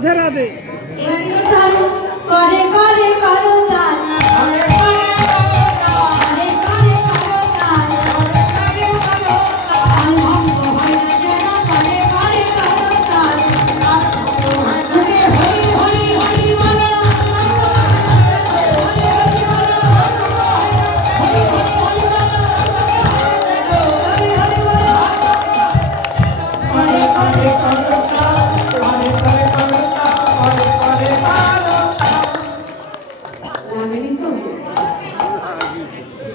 রাধে রাধে করে করে করো তাল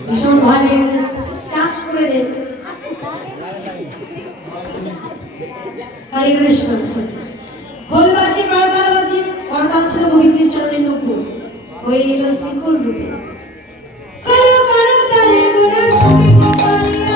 ভীষণ ভয় লেগেছে টাচ করে দেন হরে কৃষ্ণ খোল বাজছে করতাল বাজছে করতাল ছিল গোবিন্দের চরণে নব্য হয়ে এলো শ্রীখোল রূপে করো করো তালে গুণ সুমিল করিয়া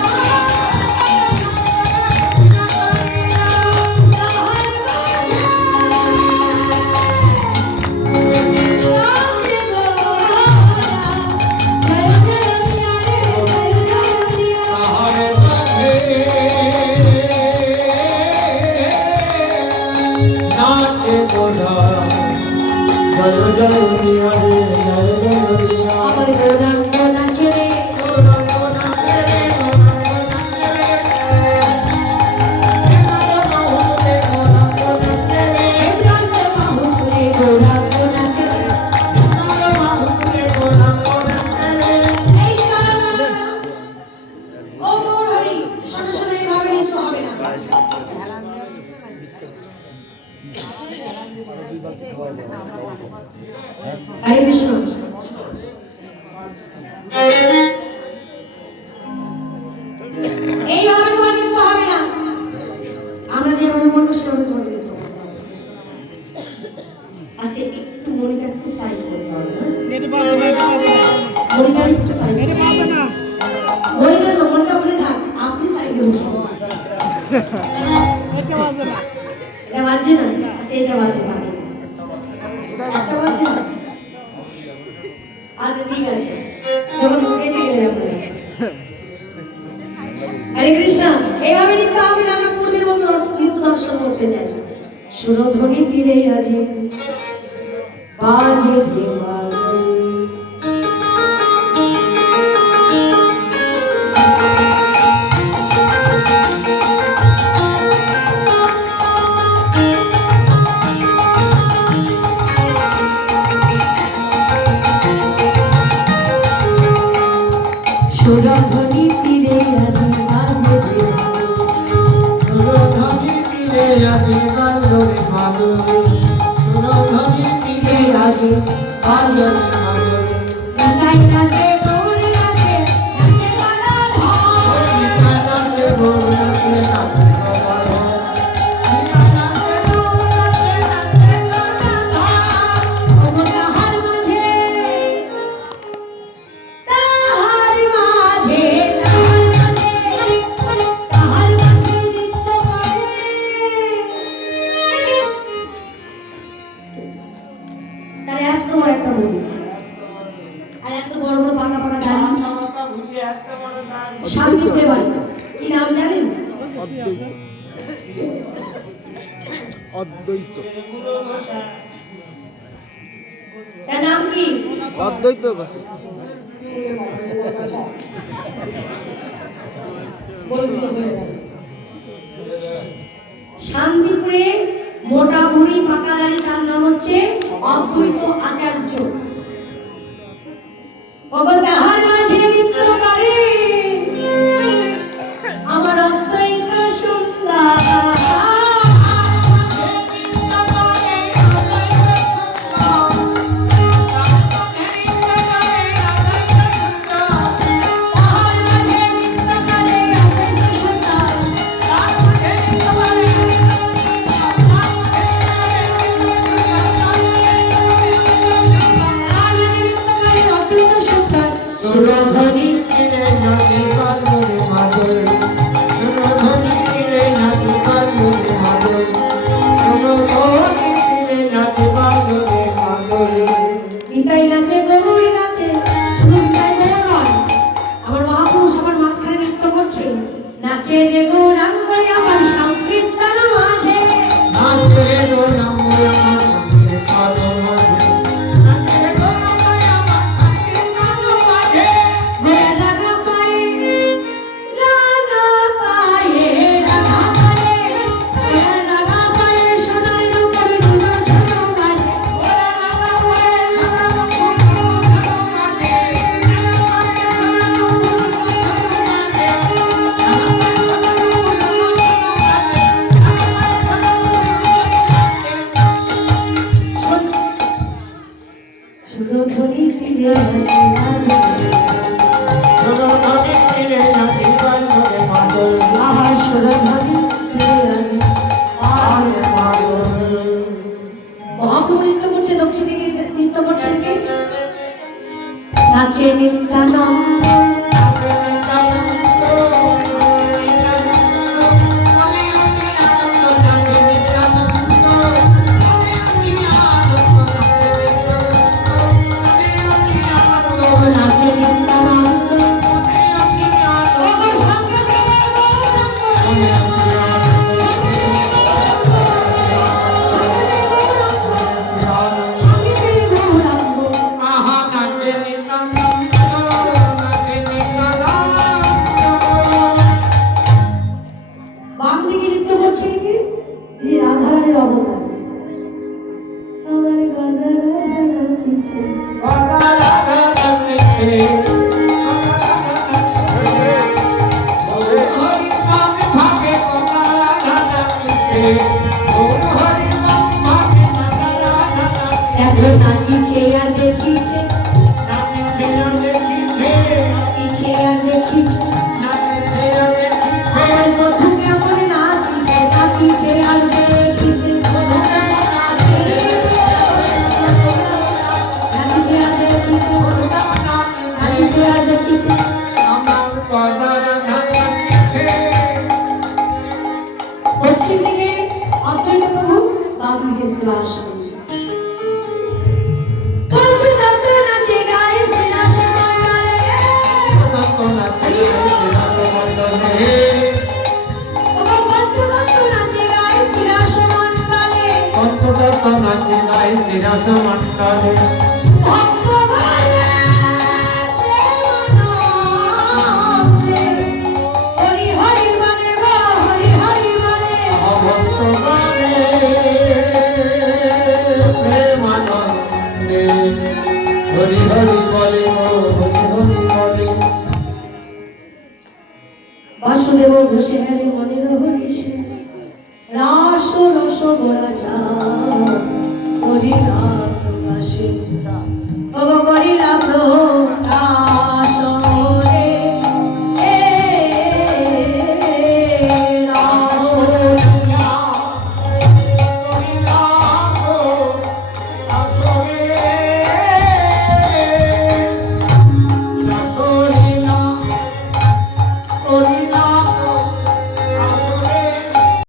আমার গৌরাঙ্গ নাচে রে হরে কৃষ্ণ এইভাবে তোমার কিন্তু হবে না আমরা যেভাবে বলবো সেভাবে তোমাকে কিন্তু আচ্ছা একটু মনিটা একটু সাইড করতে হবে মনিটা একটু সাইড মনিটা বলে থাক আপনি সাইডে বসুন এটা বাজছে না আচ্ছা এটা বাজছে না একটা বাজছে না আচ্ছা ঠিক আছে যখন বেঁচে গেলে আপনারা হরে কৃষ্ণ এইভাবে নিতে হবে না আমরা পূর্বের মতো নৃত্য দর্শন করতে চাই সুরধ্বনি তীরে আজি বাজে সুরধ্বনি তীরে আজি বাজে সুরধ্বনি তীরে আজি বাজে সুরধ্বনি তীরে আজি বাজে শান্তিপুরে বাড়ি। কি নাম জানেন? অদ্বৈত। অদ্বৈত। তার নাম কি? অদ্বৈত ঘোষে। শান্তিপুরে মোটা বুড়ি পাকা দাড়ি, তার নাম হচ্ছে অদ্বৈত আচার্য। তাহার মাঝে নৃত্য করে আমার অদ্বৈত সুন্দর। সুরধনী কিনে নাচি পার্বতী মাদল, সুরধনী কিনে নাচি পার্বতী মাদল, সুরধনী কিনে নাচি পার্বতী মাদল। নিতাই নাচে, গৌর নাচে, শুধু নিতাই গৌর নয়, আমার মহাপুরুষ আমার মাঝখানে নৃত্য করছে। নাচে রে গৌরাঙ্গ আমার সংকীর্তন মাঝে, নাচে রে গৌরাঙ্গ আমার সংকীর্তন মাঝে, নাচে রে গৌরাঙ্গ আমার সংকীর্তন মাঝে। গোরা রাগা পায়ে, রাগা পায়ে, রাগা পায়ে, গোরা রাগা পায়ে সোনার রূপের দুটো ছোট মাঝে, ওরা রাগা পায়ে সোনার রূপের দুটো ছোট মাঝে, সুরধ্বনি তীরে মাঝে মাঝে, সুরধনী কিনে নাচি পার্বতী মাদল, আহা সুরধ্বনি তীরে মাঝে। মাদল। মহাপ্রভু নৃত্য করছে, দক্ষিণ দিকে নৃত্য করছেন কে? নাচে নিত্যানন্দ, নাচে নিত্যানন্দ, ওগো সঙ্গে পেয়ে গৌরাঙ্গ, সঙ্গে পেয়ে গৌরাঙ্গ, সঙ্গে পেয়ে গৌরাঙ্গ, সঙ্গে পেয়ে গৌরাঙ্গ। বাম দিকে নৃত্য করছেন কে? তিনি রাধারানীর অবতার। আমার গদা রাধা নাচিছে, এখন নাচিছে আর দেখিছে, নাচিছে আর দেখিছে, আমার বধূ কেমন নাচিছে, নাচিছে আর দেখিছে, নাচিছে আর দেখিছে, নাচিছে আর দেখিছে। দক্ষিণ দিকে অদ্বৈত প্রভু, বাম দিকে শ্রীবাস। পঞ্চতত্ত্ব নাচে গায়ে শ্রীবাস মণ্ডলে, ওগো পঞ্চতত্ত্ব নাচে গায়ে শ্রীবাস মণ্ডলে, পঞ্চদত্ত নাচে গায়ে শিরাস মণ্ডলে, ভক্তগণে প্রেমানন্দে, হরি হরি বলে গো হরি হরি বলে, ভক্তগণে প্রেমানন্দে, হরি হরি বলে হরি হরি বলে। বাসুদেব ঘোষে হরি মনের হরিষে, রাস রস গোড়া চা করিলা প্রকাশে, ওগো করিলা